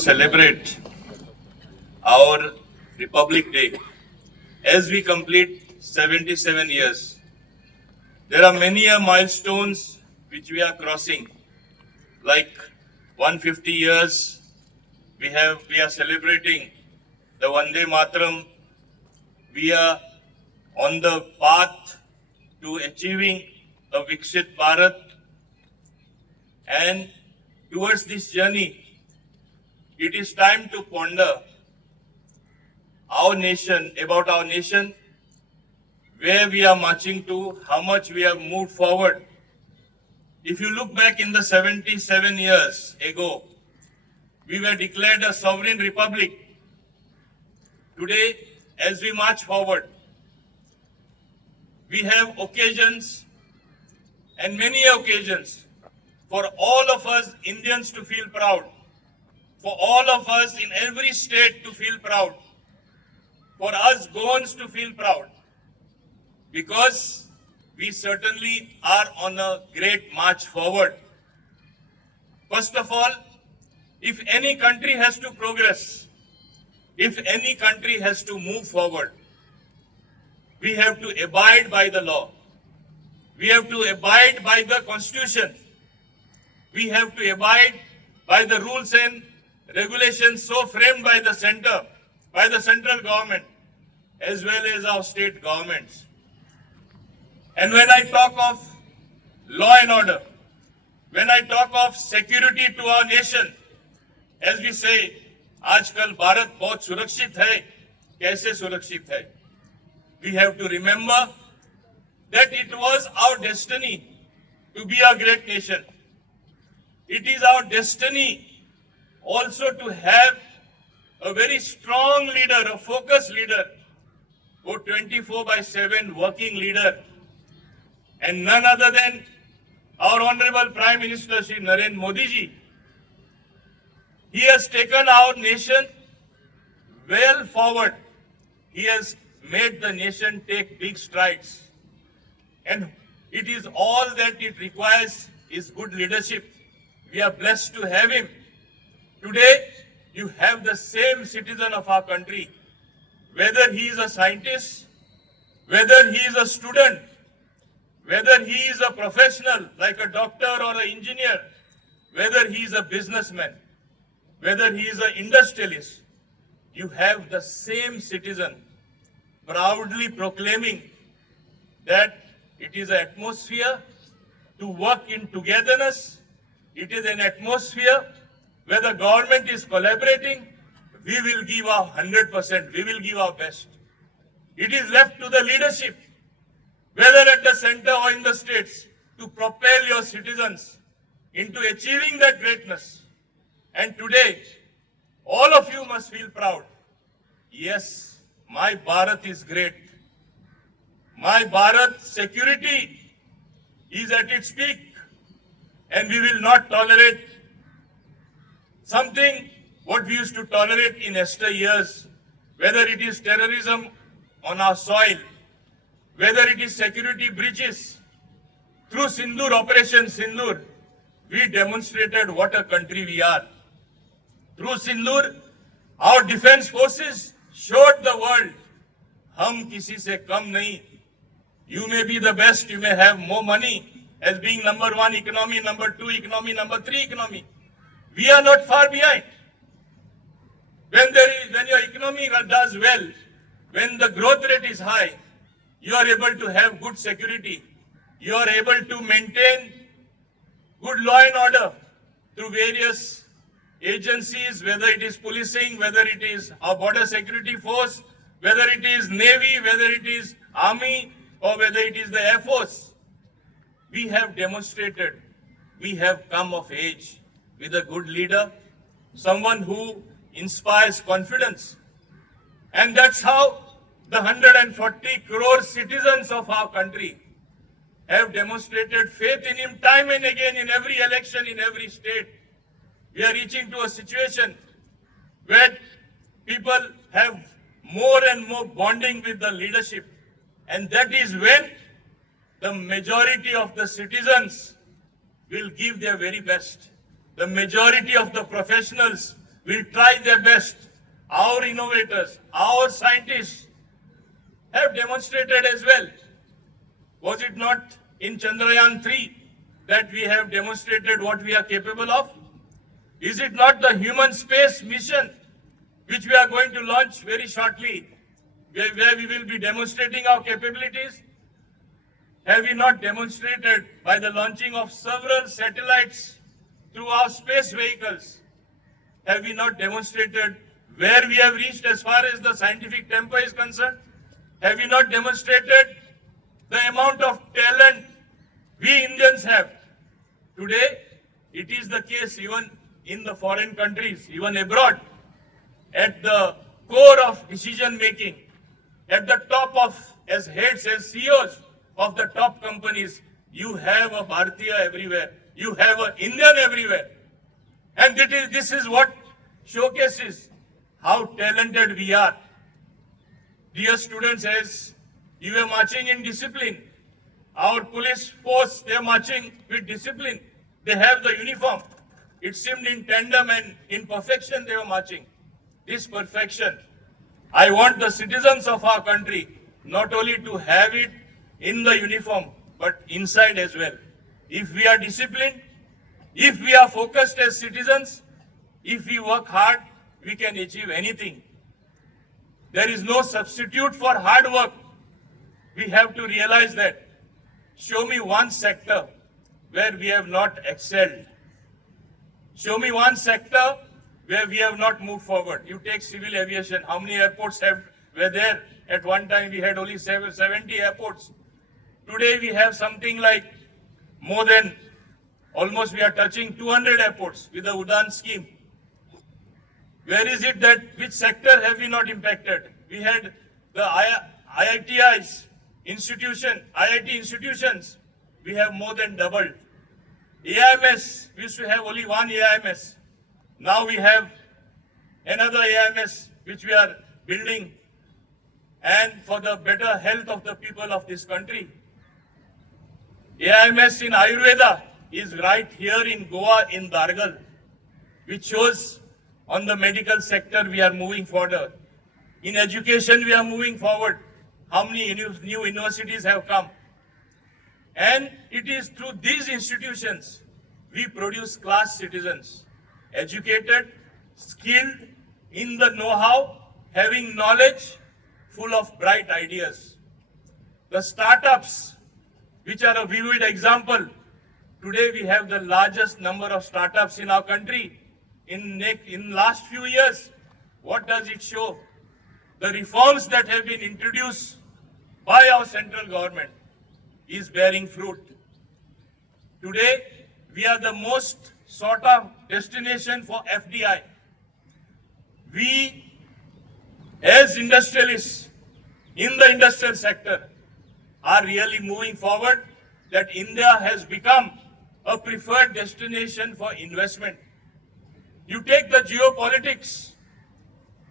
celebrate our Republic Day as we complete 77 years. There are many milestones which we are crossing, like 150 years. We are celebrating the Vande Mataram. We are on the path to achieving a Viksit Bharat, and towards this journey, it is time to ponder about our nation, where we are marching to, how much we have moved forward. If you look back in the 77 years ago, we were declared a sovereign republic. Today, as we march forward, we have occasions and many occasions for all of us Indians to feel proud, for all of us in every state to feel proud, for us Goans to feel proud, because we certainly are on a great march forward. First of all, if any country has to progress, if any country has to move forward, we have to abide by the law. We have to abide by the constitution. We have to abide by the rules and regulations so framed by the center, by the central government, as well as our state governments. And when I talk of law and order, when I talk of security to our nation, as we say, आजकल भारत बहुत सुरक्षित है, कैसे सुरक्षित है? We have to remember that it was our destiny to be a great nation. It is our destiny also to have a very strong leader, a focused leader, a 24/7 working leader, and none other than our Honorable Prime Minister Shri Narendra Modi ji. He has taken our nation well forward. He has made the nation take big strides. And it is all that it requires is good leadership. We are blessed to have him. Today, you have the same citizen of our country, whether he is a scientist, whether he is a student, whether he is a professional like a doctor or an engineer, whether he is a businessman, whether he is an industrialist, you have the same citizen proudly proclaiming that it is an atmosphere to work in togetherness. It is an atmosphere where the government is collaborating. We will give our 100%. We will give our best. It is left to the leadership, whether at the center or in the states, to propel your citizens into achieving that greatness. And today, all of you must feel proud. Yes, my Bharat is great. My Bharat security is at its peak, and we will not tolerate something what we used to tolerate in yesteryears, whether it is terrorism on our soil, whether it is security breaches. Through Sindoor, Operation Sindoor, we demonstrated what a country we are. Through Sindoor, our defense forces showed the world, hum kisi se kam nahi. You may be the best, you may have more money as being number one economy, number two economy, number three economy. We are not far behind. When your economy does well, when the growth rate is high, you are able to have good security. You are able to maintain good law and order through various agencies, whether it is policing, whether it is our border security force, whether it is Navy, whether it is Army, or whether it is the Air Force. We have demonstrated, we have come of age with a good leader, someone who inspires confidence. And that's how the 140 crore citizens of our country have demonstrated faith in him time and again in every election, in every state. We are reaching to a situation where people have more and more bonding with the leadership. And that is when the majority of the citizens will give their very best. The majority of the professionals will try their best. Our innovators, our scientists have demonstrated as well. Was it not in Chandrayaan 3 that we have demonstrated what we are capable of? Is it not the human space mission which we are going to launch very shortly, where we will be demonstrating our capabilities? Have we not demonstrated by the launching of several satellites through our space vehicles? Have we not demonstrated where we have reached as far as the scientific tempo is concerned? Have we not demonstrated the amount of talent we Indians have? Today, it is the case even in the foreign countries, even abroad, at the core of decision making, at the top of, as heads, as CEOs of the top companies, you have a Bharatiya everywhere. You have an Indian everywhere. And this is what showcases how talented we are. Dear students, as you are marching in discipline, our police force, they are marching with discipline. They have the uniform. It seemed in tandem and in perfection they were marching. This perfection, I want the citizens of our country not only to have it in the uniform, but inside as well. If we are disciplined, if we are focused as citizens, if we work hard, we can achieve anything. There is no substitute for hard work. We have to realize that. Show me one sector where we have not excelled. Show me one sector where we have not moved forward. You take civil aviation. How many airports were there? At one time we had only 70 airports. Today we have something like more than, almost we are touching 200 airports with the UDAN scheme. Where is it that, which sector have we not impacted? We had the IITIs, IIT institutions, we have more than doubled. AIMS, we used to have only one AIMS. Now we have another AIMS which we are building, and for the better health of the people of this country. AIMS in Ayurveda is right here in Goa in Dargal, which shows on the medical sector we are moving forward. In education we are moving forward. How many new universities have come? And it is through these institutions we produce class citizens, educated, skilled, in the know-how, having knowledge, full of bright ideas. The startups, which are a vivid example, today we have the largest number of startups in our country. In last few years, what does it show? The reforms that have been introduced by our central government is bearing fruit. Today, we are the most sought of destination for FDI. We, as industrialists in the industrial sector, are really moving forward, that India has become a preferred destination for investment. You take the geopolitics,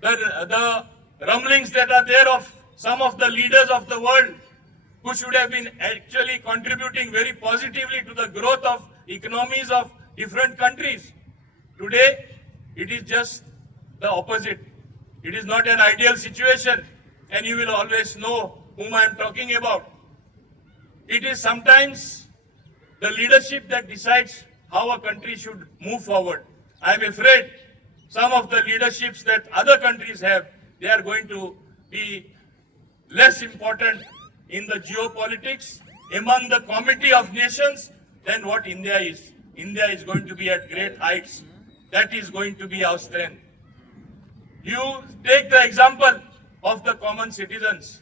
the rumblings that are there of some of the leaders of the world who should have been actually contributing very positively to the growth of economies of different countries. Today, it is just the opposite. It is not an ideal situation, and you will always know whom I am talking about. It is sometimes the leadership that decides how a country should move forward. I am afraid some of the leaderships that other countries have, they are going to be less important in the geopolitics among the committee of nations than what India is. India is going to be at great heights. That is going to be our strength. You take the example of the common citizens.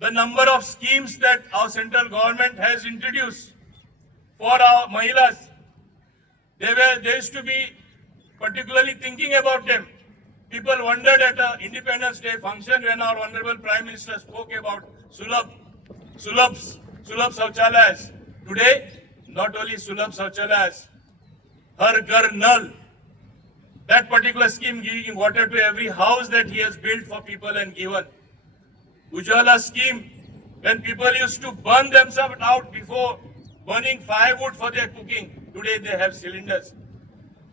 The number of schemes that our central government has introduced for our Mahilas, they used to be particularly thinking about them. People wondered at an Independence Day function when our Honorable Prime Minister spoke about Sulabh Shauchalayas. Today, not only Sulabh Shauchalayas, Har Ghar Nal, that particular scheme giving water to every house that he has built for people and given. Ujjwala scheme, when people used to burn themselves out before burning firewood for their cooking, today they have cylinders.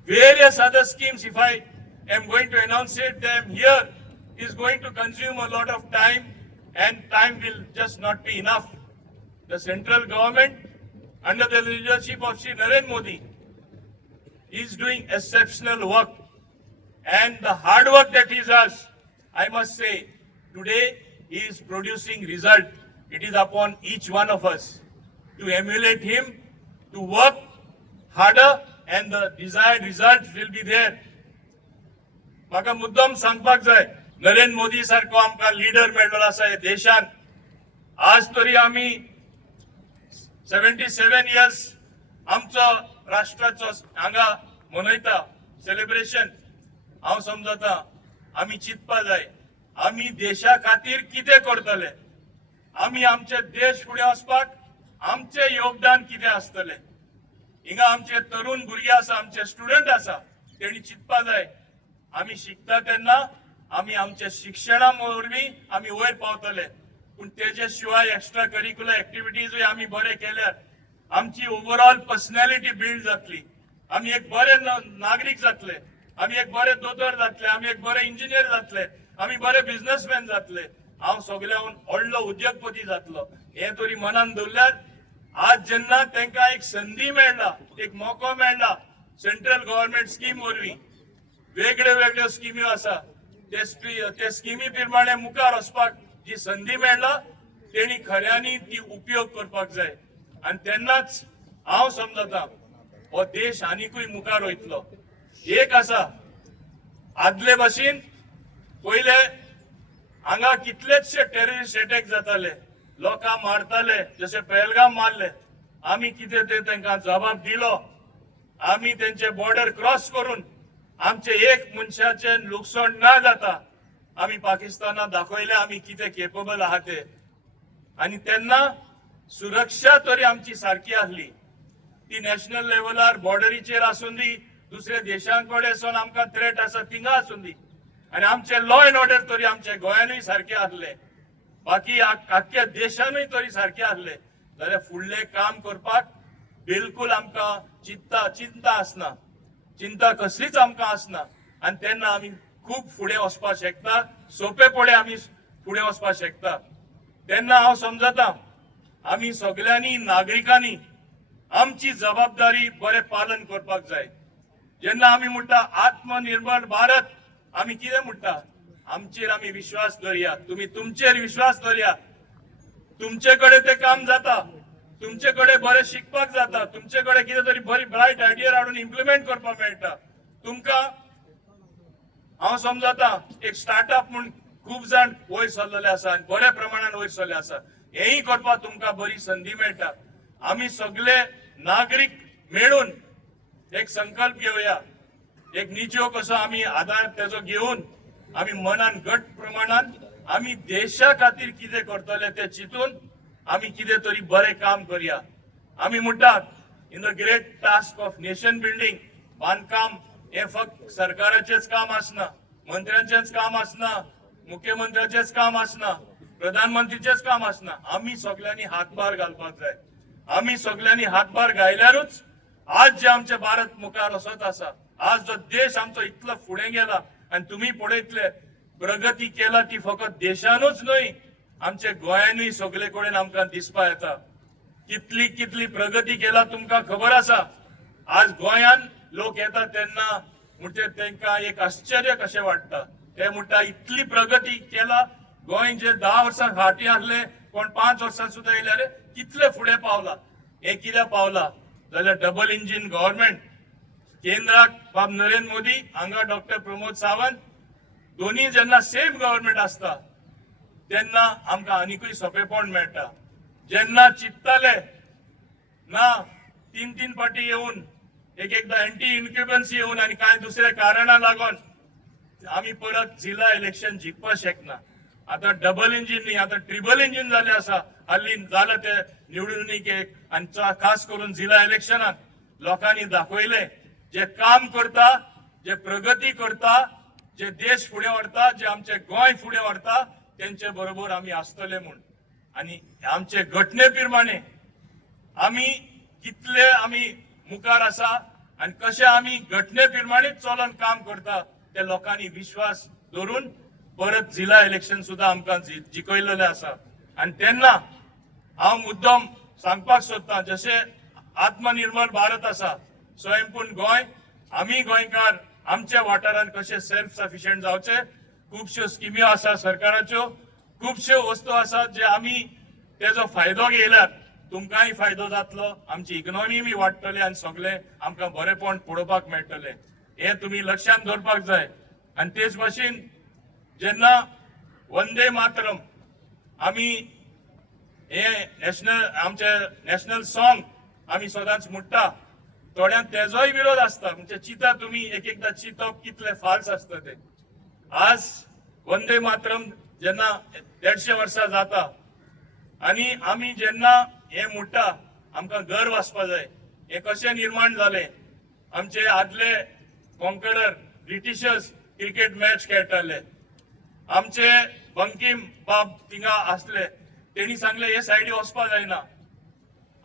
Various other schemes, if I am going to enunciate them here is going to consume a lot of time, and time will just not be enough. The central government, under the leadership of Shri Narendra Modi, is doing exceptional work, and the hard work that he does, I must say, today he is producing result. It is upon each one of us to emulate him, to work harder, and the desired result will be there. म्हाका मुद्दम सांगपाक जाय, नरेंद्र मोदी सारको आमकां leader मेळ्ळो आसा ह्या देशान. आज तरी आमी 77 इयर्स आमचो राष्ट्राचो हांगा मनयता सेलिब्रेशन. हांव समजता आमी चिंतपा जाय, आमी देशा खातीर कितें करतले, आमी आमचे देश फुडें वचपाक आमचे योगदान कितें आसतलें. हिंगा आमचे तरुण भुरगे आसा, आमचे स्टुडंट आसा, तेणी चिंतपा जाय आमी शिकता तेन्ना आमी आमच्या शिक्षणा वरवीं आमी वयर पावतले, पूण तेजे शिवाय एक्स्ट्रा करिक्युलर एक्टिविटीजूय आमी बरे केल्यार आमची ओवरऑल पर्सनॅलिटी बिल्ड जातली. आमी एक बरे नागरीक जातले, आमी एक बरे दोतोर जातले, आमी एक बरे इंजिनियर जातले, आमी बरे बिझनेसमॅन जातले, हांव सगळ्याहून व्हडलो उद्योगपती जातलो. हे तरी मनान दवरल्यार आज जेन्ना तांकां एक संधी मेळ्ळा, एक मोको मेळ्ळा सेंट्रल गव्हर्नमेंट स्कीम वरवीं, वेगळ्यो वेगळ्यो स्किमी आसा, ते स्किमी प्रमाणे मुखार वचपाक जी संधी मेळ्ळा तेणी खऱ्यांनी ती उपयोग करपाक जाय. आनी तेन्नाच हांव समजता हो देश आनिकूय मुखार वयतलो. एक आसा, आदले भाशेन पयले हांगा कितलेशे टेररिस्ट अटॅक जाताले, लोकां मारताले, जशे पहलगाम मारले, आमी कितें ते तांकां जबाब दिलो. आमी तेंचे बॉर्डर क्रॉस करून आमचे एक मनशाचे लुकसाण ना जाता आमी पाकिस्तानाक दाखयले आमी कितें केपेबल आहा ते. आनी तेन्ना सुरक्षा तरी आमची सारकी आसली, ती नॅशनल लेवलार बॉर्डरीचेर आसून दी, दुसऱ्या देशांकडे सावन आमकां थ्रेट आसा थिंगा आसून दी, आनी आमचे लॉ अँड ऑर्डर तरी आमच्या गोंयानूय सारखे आसले, बाकी आख्ख्या देशानूय तरी सारखे आसले जाल्यार फुडलें काम करपाक बिलकुल आमकां चिंता आसना, चिंता कसलीच आमकां आसना. आनी तेन्ना आमी खूब फुडें वचपाक शकता, सोंपेपणे आमी फुडें वचपाक शकता. तेन्ना हांव समजता आमी सगळ्यांनी नागरिकांनी आमची जबाबदारी बरें पालन करपाक जाय. जेन्ना आमी म्हणटा आत्मनिर्भर भारत, आमी कितें म्हणटा, आमचेर आमी विश्वास दवरया, तुमी तुमचेर विश्वास दवरया. तुमचे कडेन तें काम जाता, तुमचे कडेन बरें शिकपाक जाता, तुमचे कडेन कितें तरी बरी ब्रायट आयडिया हाडून इम्प्लिमेंट करपाक मेळटा. तुमकां हांव समजता एक स्टार्टअप म्हूण खूब जाण वयर सरलेले आसा आनी बऱ्या प्रमाणान वयर सरले आसा, हेंय करपाक तुमकां बरी संधी मेळटा. आमी सगळे नागरीक मेळून एक संकल्प घेवया, एक निजो कसो आमी आधार तेजो घेवन आमी मनान घट प्रमाणान आमी देशा खातीर कितें करतले ते चिंतून आमी कितें तरी बरें काम करया. आमी म्हणटात in the great task of nation building, बांदकाम हे फक्त सरकाराचेच काम आसना, मंत्र्यांचेच काम आसना, मुख्यमंत्र्याचेच काम आसना, प्रधानमंत्रीचेच काम आसना. आमी सगळ्यांनी हातभार घालपाक जाय. आमी सगळ्यांनी हातभार घायल्यारूच आज जे आमचे भारत मुखार वचत आसा, आज जो देश आमचो इतलो फुडें गेला आनी तुमी पळयतले प्रगती केला ती फकत देशानूच न्हय, आमच्या गोंयानूय सगळे कडेन आमकां दिसपा येता. कितली कितली प्रगती केला तुमकां खबर आसा. आज गोंयान लोक येता तेन्ना म्हणजे तांकां एक आश्चर्य कशें वाटता. ते म्हणटा इतली प्रगती केला, गोंय जे 10 वर्सां फाटीं आसले, कोण 5 वर्सां सुद्दां येयल्यार कितले फुडें पावला. हे कित्याक पावला जाल्यार डबल इंजीन गव्हर्नमेंट, केंद्राक बाब नरेंद्र मोदी, हांगा डॉक्टर प्रमोद सावंत, दोन्ही जेन्ना सेम गव्हर्नमेंट आसता तेन्ना आमकां आनिकूय सोंपेपण मेळटा. जेन्ना चिंतताले ना 3 फाटी येवन एकदा एंटी इन्क्युबन्सी येवन आनी कांय दुसऱ्या कारणां लागून आमी परत जिल्हा इलेक्शन जिखपाक शकना. आतां डबल इंजीन न्ही, आतां ट्रिबल इंजीन जालें आसा. हाल्ली जालें ते निवडणुकीक आनी खास करून जिल्हा इलेक्शनाक लोकांनी दाखयलें जे काम करता, जे प्रगती करता, जे देश फुडें व्हरता, जे आमचे गोंय फुडें व्हरता, तेंचे बरोबर आमी आसतले म्हूण. आनी आमचे घटने प्रमाणे आमी कितले आमी मुखार आसा आनी कशें आमी घटने प्रमाणेच चलोन काम करता त्या लोकांनी विश्वास दवरून परत जिल्हा इलेक्शन सुद्धा आमकां जिखयलेले आसा. आणि तेन्ना हांव मुद्दम सांगपाक सोदतां, जशे आत्मनिर्भर भारत आसा स्वयंपूर्ण गोंय, आमी गोंयकार आमच्या वाठारांत कशे सेल्फ सफिशियंट जावचे. खुबश्यो स्किमी आसा सरकाराच्यो, खुबश्यो वस्तू आसात जे आमी तेजो फायदो घेयल्यार तुमकांय फायदो जातलो, आमची इकॉनॉमी बी वाडटली आनी सगळे आमकां बरेपण पळोवपाक मेळटले. हे तुमी लक्षांत दवरपाक जाय. आनी तेच भाशेन जेन्ना वंदे मातरम आमी हे आमचे नॅशनल सॉंग आमी सदांच म्हणटा, थोड्यांक तेजोय विरोध आसता. म्हणजे चिता तुमी एकदा चिंतप कितले फाल्स आसता ते. आज वंदे मातरम जेन्ना 150 वर्सां जाता आनी आमी जेन्ना हे म्हणटा आमकां गर्व आसपा जाय. हे कशें निर्माण जालें, आमचे आदले कॉन्करर ब्रिटिशर्स क्रिकेट मॅच खेळटाले. आमचे बंकीम बाब थिंगा आसले, तेणी सांगले हे सायडी वचपा जायना,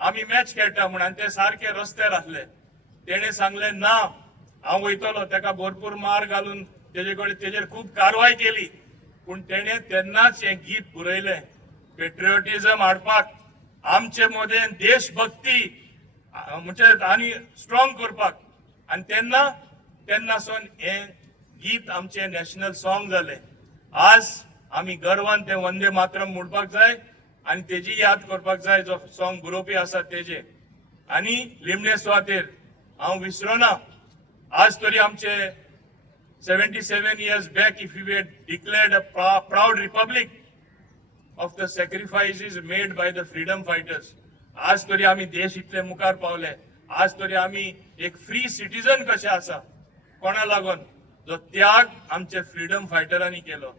आमी मॅच खेळटा म्हणून. आनी ते सारखे रस्त्यार आसले. तेणे सांगले ना हांव वयतलो. तेका भरपूर मार घालून तेजेर खूब कारवाय केली. पूण तेणे तेन्नाच हें गीत बरयलें, पेट्रियोटिझम हाडपाक, आमचे मदें देशभक्ती म्हणजे आनी स्ट्रॉंग करपाक. आनी तेन्नासून हें गीत आमचें नॅशनल सॉंग जालें. आज आमी गर्वान तें वंदे मातरम म्हणपाक जाय आनी तेजी याद करपाक जाय जो सॉंग बरोवपी आसा तेजे. आनी लिमणे सुवातेर हांव विसरोना, आज तरी आमचे 77 years back if we had declared a proud republic of the sacrifices made by the freedom fighters. आज तरी आमी देश इतले मुखार पावले. आज तरी आमी एक फ्री सिटीजन कशे आसा. कोणा लागून, जो त्याग आमचे फ्रीडम फायटरांनी केलो,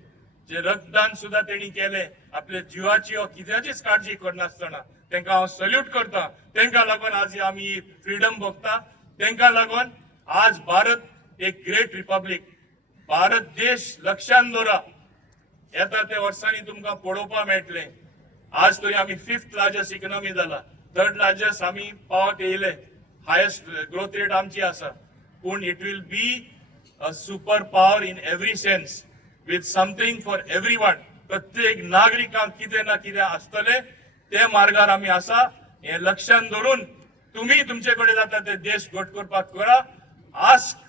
जे रक्तदान सुद्धा तेणी केले, आपल्या जिवाची वा कित्याचीच काळजी करनासतना. तांकां हांव सल्यूट करता. तांकां लागून आज आमी फ्रीडम भोगता. तांकां लागून आज भारत एक ग्रेट रिपब्लीक. भारत देश लक्षांत दवरा. येता त्या वर्सांनी तुमकां पळोवपाक मेळटलें. आज तरी आमी 5th लार्जस्ट इकॉनॉमी जाला, 3rd लार्जस्ट आमी पावत येयले. हायेस्ट ग्रोथ रेट आमची आसा. पूण it will be a super power in every sense, with something for everyone. प्रत्येक नागरिकांक कितें ना कितें आसतलें. ते मार्गार आमी आसा. हे लक्षांत दवरून तुम्ही तुमचे कडेन जाता ते देश घट करपाक करा. Ask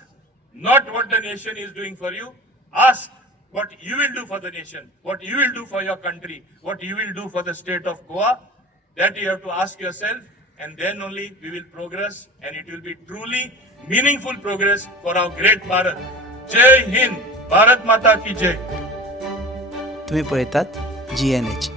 not what the nation is doing for you, ask what you will do for the nation, what you will do for your country, what you will do for the state of Goa. That you have to ask yourself, and then only we will progress, and it will be truly meaningful progress for our great Bharat. Jai Hind, Bharat Mata ki Jai. तुम्ही पळयतात GNH.